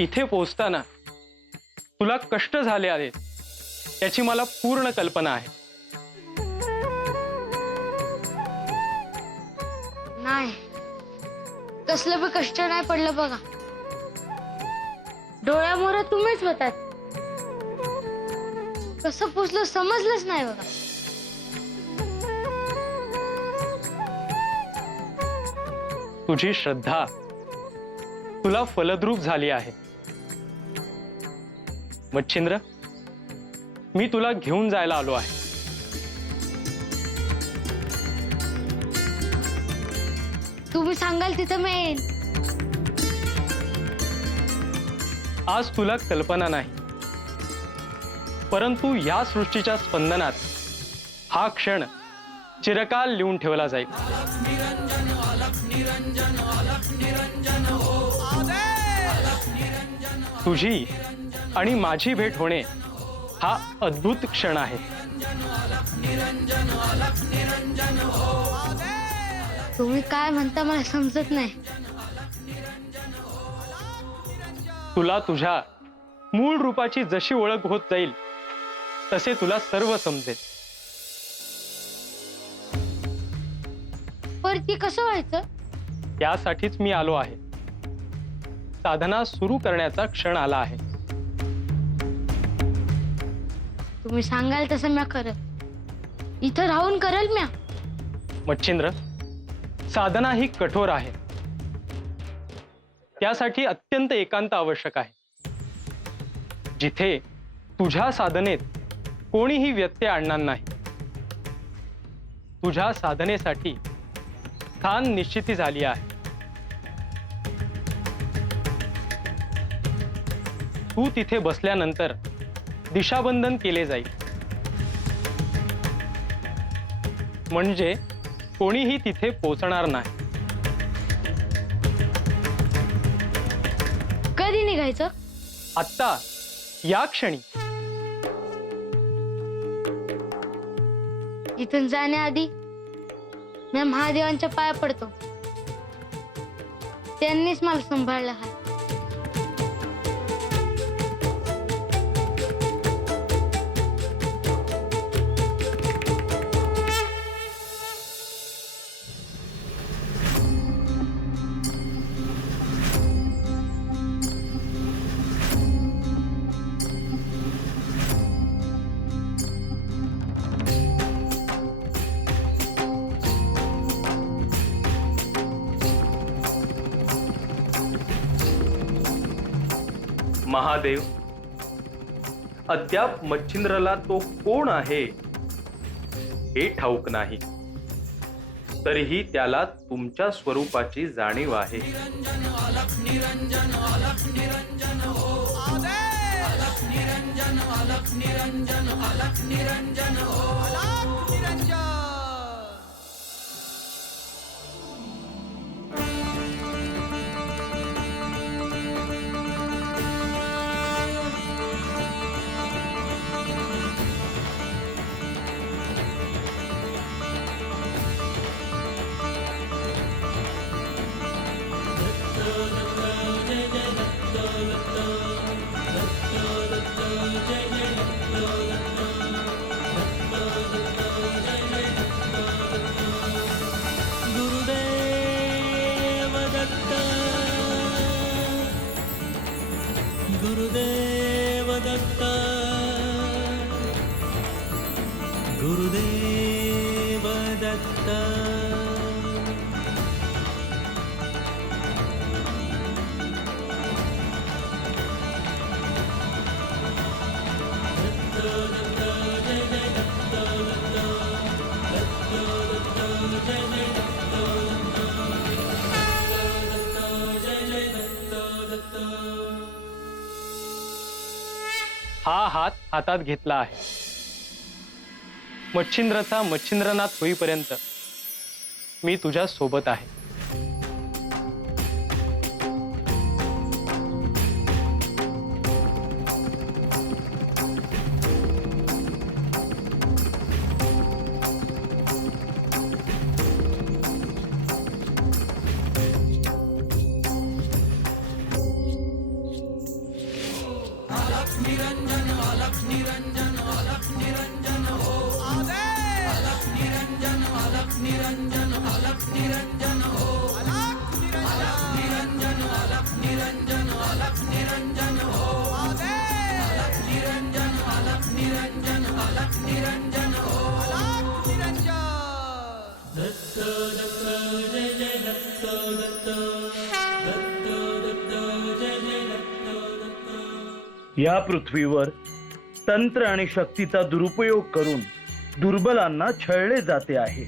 इथे पोहोचताना तुला कष्ट झाले आहेत याची मला पूर्ण कल्पना आहे. नाही, कसलं बी कष्ट नाही पडलं बघा. डोळ्यामोर तुम्हीच होतात. कसं पोचलं समजलंच नाही बघा. तुझी श्रद्धा तुला फलद्रूप झाली आहे. मच्छिंद्र, मी तुला घेऊन जायला आलो आहे. तुम्ही सांगाल तिथं मी येईन. आज तुला कल्पना नाही, परंतु या सृष्टीच्या स्पंदनात हा क्षण चिरकाल लिहून ठेवला जाईल. तुझी आणि माझी भेट होणे हा अद्भुत क्षण आहे. तुम्ही काय म्हणता मला समजत नाही. तुला तुझ्या मूळ रूपाची जशी ओळख होत जाईल तसे तुला सर्व समजेल. पर ती कसं व्हायचं? यासाठीच मी आलो आहे. साधना सुरू करण्याचा क्षण आला आहे. तुम्ही सांगाल तसं म्या करत. इथं राहून करल म्या. मच्छिंद्र, साधना ही कठोर आहे. त्यासाठी अत्यंत एकांत आवश्यक आहे. जिथे तुझ्या साधनेत कोणीही व्यत्यय आणणार नाही. तुझ्या साधनेसाठी स्थान निश्चिती झाली आहे. तू तिथे बसल्यानंतर दिशाबंधन केले जाईल. म्हणजे कोणीही तिथे पोचणार नाही. कधी निघायचं? आत्ता, या क्षणी. इथून जाण्याआधी मी महादेवांच्या पाया पडतो. त्यांनीच मला सांभाळलं आहे. महादेव, अद्याप मच्छिंद्रला तो कोण आहे हे ठाऊक नाही. तरीही त्याला तुमच्या स्वरूपाची जाणीव आहे. गुरुदेव दत्त, गुरुदेव दत्त. हा हात हातात घेतला आहे. मच्छिंद्रचा मच्छिंद्रनाथ होईपर्यंत मी तुझ्या सोबत आहे. या पृथ्वीवर तंत्र आणि शक्तीचा दुरुपयोग करून दुर्बलांना छळले जाते आहे.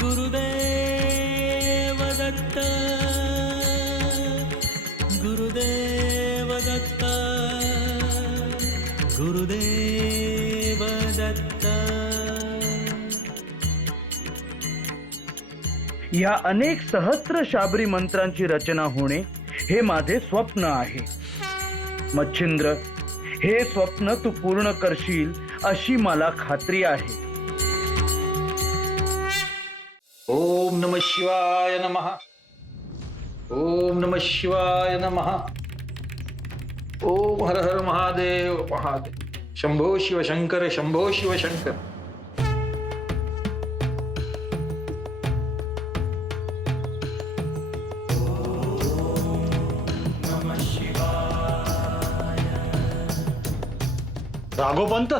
गुरुदेव दत्त गुरुदेव दत्त गुरुदेव दत्त. या अनेक सहस्र शाबरी मंत्रांची रचना होणे हे माझे स्वप्न आहे. मच्छिंद्र, हे स्वप्न तू पूर्ण करशील अशी मला खात्री आहे. ओम नमः शिवाय नमः. ओम नमः शिवाय नमः. ओम हर हर महादेव महादेव. शंभो शिवशंकर शंभो शिवशंकर. राघोपंत,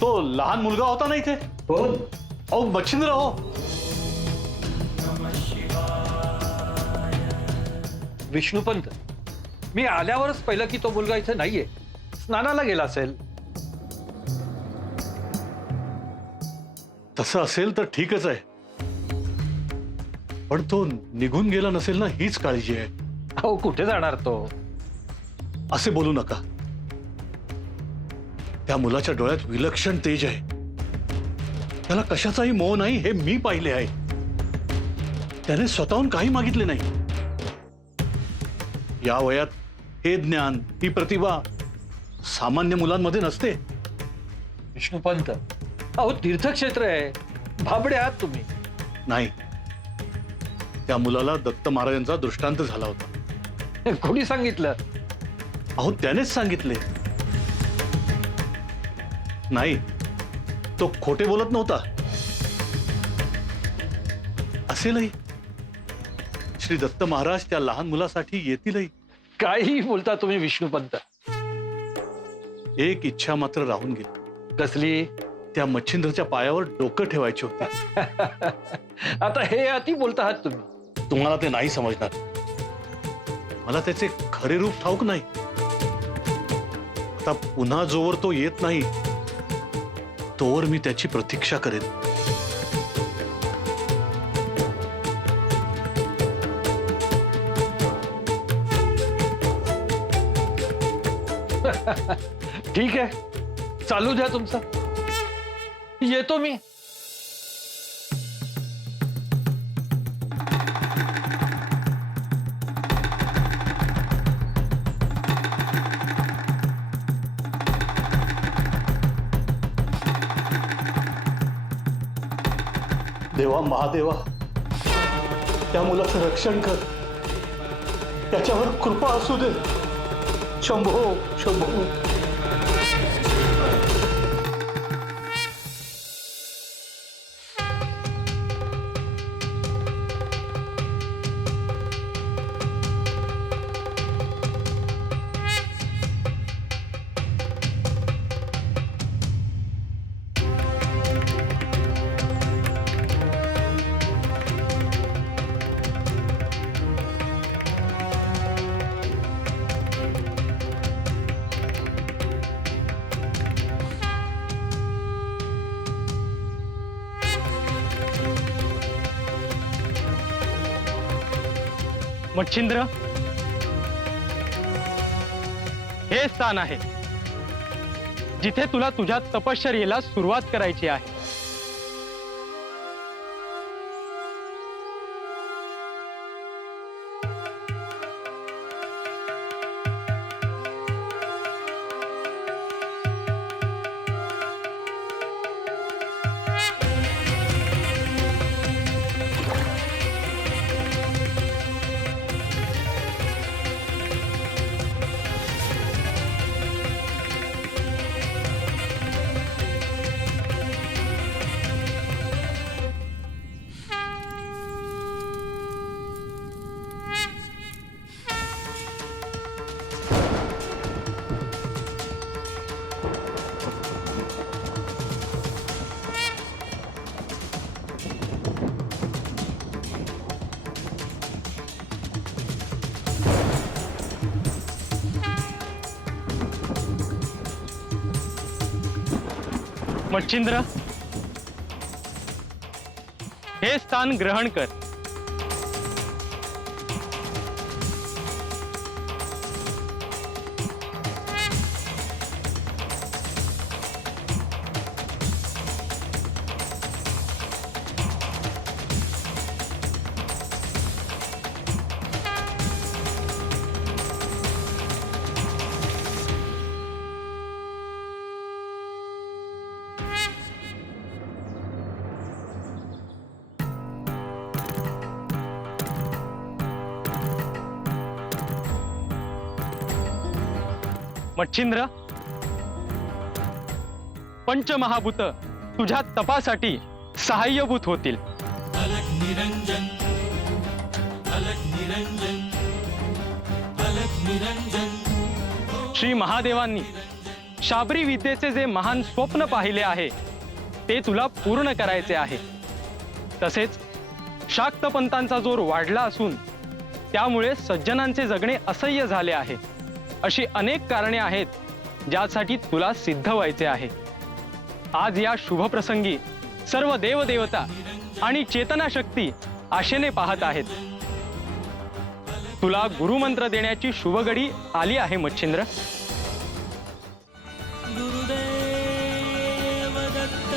तो लहान मुलगा होता ना इथे. कोण? अहो मच्छिंद्र हो. विष्णुपंत, मी आल्यावरच पहिलं की तो मुलगा इथे नाहीये, स्नानाला गेला असेल. तसं असेल तर ठीकच आहे, पण तो निघून गेला नसेल ना, हीच काळजी आहे. अहो कुठे जाणार तो? असे बोलू नका. त्या मुलाच्या डोळ्यात विलक्षण तेज आहे. त्याला कशाचाही मोह नाही हे मी पाहिले आहे. त्याने स्वतःहून काही मागितले नाही. या वयात हे ज्ञान, ही प्रतिभा सामान्य मुलांमध्ये नसते. विष्णुपंत, अहो तीर्थक्षेत्र आहे, भाबडे आहात तुम्ही. नाही, त्या मुलाला दत्त महाराजांचा दृष्टांत झाला होता. कोणी सांगितलं? अहो त्यानेच सांगितले. नाही, तो खोटे बोलत नव्हता. असेलही श्री दत्त महाराज त्या लहान मुलासाठी येतीलही. काही बोलता तुम्ही विष्णुपंत. एक इच्छा मात्र राहून गेली. कसली? त्या मच्छिंद्रच्या पायावर डोकं ठेवायचे होते. आता हे अति बोलता आहात तुम्ही. तुम्हाला ते नाही समजणार. मला त्याचे खरे रूप ठाऊक नाही. आता पुन्हा जोवर तो येत नाही तोवर मी त्याची प्रतीक्षा करेन. ठीक आहे, चालू द्या तुमचं. येतो मी. देवा महादेवा, त्या मुलाचं रक्षण कर. त्याच्यावर कृपा असू दे. शंभो शंभो. मच्छिंद्र, हे स्थान आहे जिथे तुला तुझ्या तपश्चर्येला सुरुवात करायची आहे. मच्छिंद्र, हे स्थान ग्रहण कर. मच्छिंद्र, पंचमहाभूत तुझ्या तपासाठी सहाय्यभूत होतील. अलग निरंजन, अलग निरंजन, अलग निरंजन. श्री महादेवांनी शाबरी विद्येचे जे महान स्वप्न पाहिले आहे ते तुला पूर्ण करायचे आहे. तसेच शाक्त पंथांचा जोर वाढला असून त्यामुळे सज्जनांचे जगणे असह्य झाले आहे. अशी अनेक कारणे आहेत ज्यासाठी तुला सिद्ध व्हायचे आहे. आज या शुभ प्रसंगी सर्व देवदेवता आणि चेतना शक्ती आशेने पाहत आहेत. तुला गुरुमंत्र देण्याची शुभघडी आली आहे मच्छिंद्र. गुरुदेव दत्त,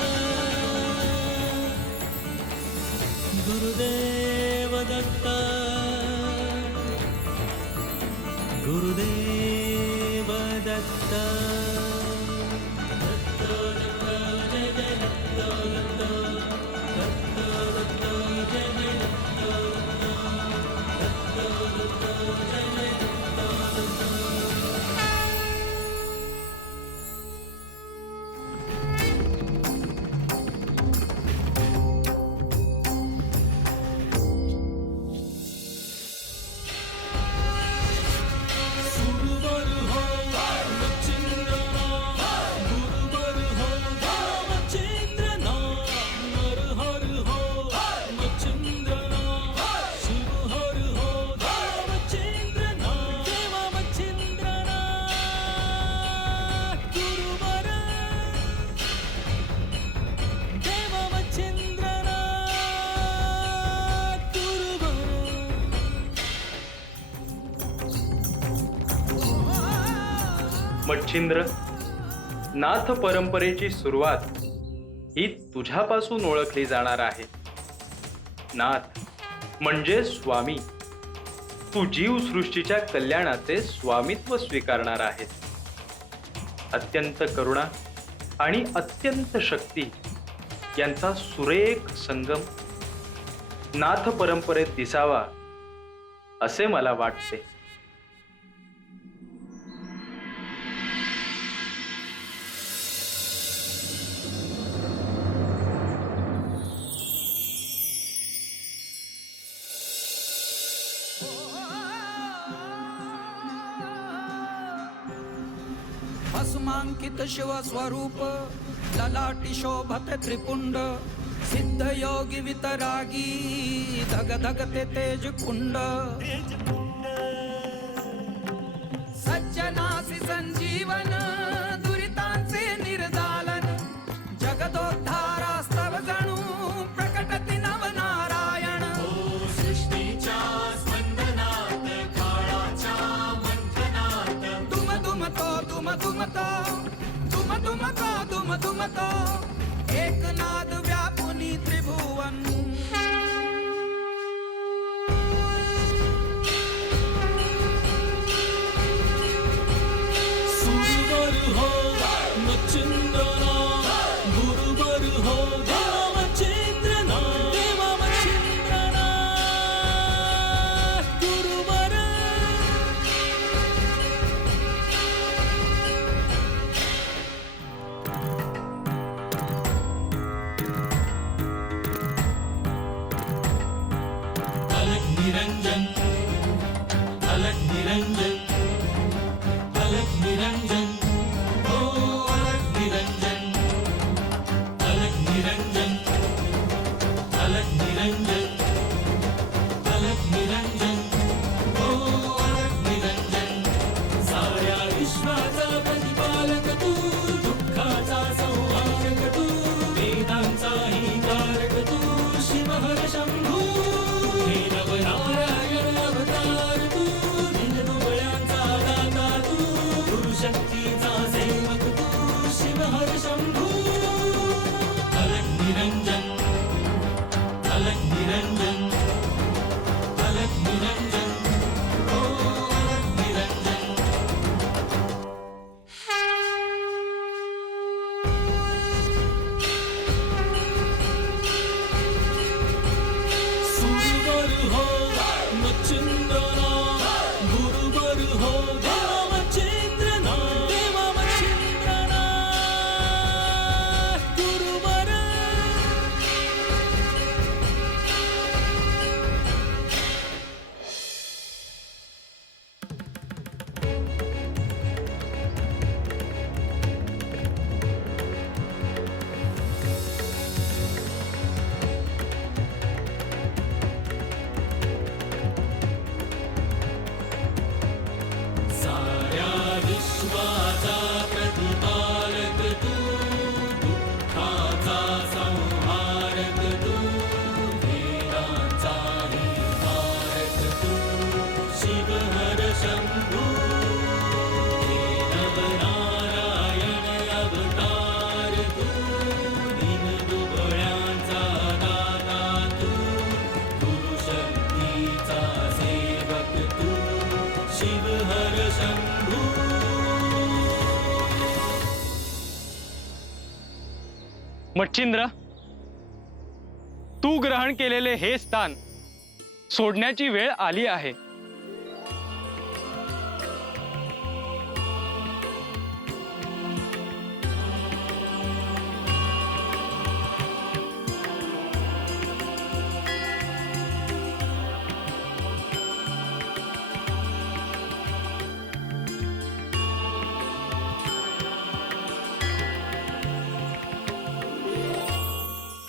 गुरुदेव दत्त, गुरुदेव दत्त. मच्छिंद्र, नाथ परंपरेची सुरुवात ही तुझ्यापासून ओळखली जाणार आहे. नाथ म्हणजे स्वामी. तू जीवसृष्टीच्या कल्याणाचे स्वामित्व स्वीकारणार आहेस. अत्यंत करुणा आणि अत्यंत शक्ती यांचा सुरेख संगम नाथ परंपरेत दिसावा असे मला वाटते. भस्मांकित शिव स्वरूप ललाटी शोभत त्रिपुंड सिद्ध योगी वितरागी धग धगते तेज कुंड सज्जनासी संजीवन दुरितांचे निर्दालन जगदोद्धारास्तव जणू प्रकटति नवनारायण. सृष्टीच्या स्पंदनात काळाच्या मंथनात दुम दुमतो दुम दुमतो दुम दुमतो दुम दुमतो एक नाद व्यापुनी त्रिभुवन. सुरवर हो मच्छिंद्रना, गुरुवर हो देवा मच्छिंद्रना, देवा मच्छिंद्रना, गुरुवर. धर्माचा प्रतिपालक तू दुःखाचा संहारक तू वेदांचाही तारक तू शिव हर शंभू हे नवनारायण अवतार तू दीनदुबळ्यांचा दाता तू गुरुशक्तीचा सेवक तू शिव हर शंभू मच्छिंद्र, तू ग्रहण केलेले हे स्थान सोडण्याची वेळ आली आहे.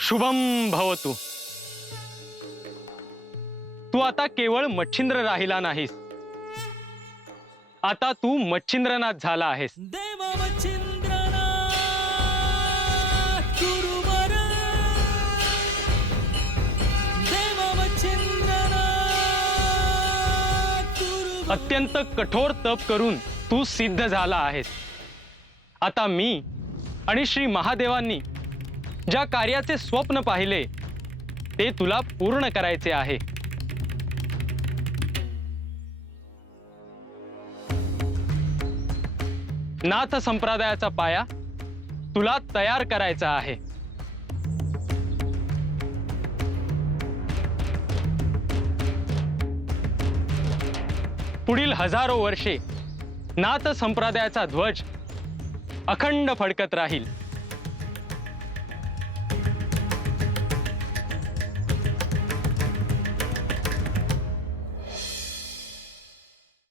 शुभम भवतु. तू आता केवळ मच्छिंद्र राहिला नाहीस, आता तू मच्छिंद्रनाथ झाला आहेस. देवा मच्छिंद्रनाथ गुरुवर देवा मच्छिंद्रनाथ गुरुवर अत्यंत कठोर तप करून तू सिद्ध झाला आहेस. आता मी आणि श्री महादेवांनी ज्या कार्याचे स्वप्न पाहिले ते तुला पूर्ण करायचे आहे. नाथ संप्रदायाचा पाया तुला तयार करायचा आहे. पुढील हजारो वर्षे नाथ संप्रदायाचा ध्वज अखंड फडकत राहील.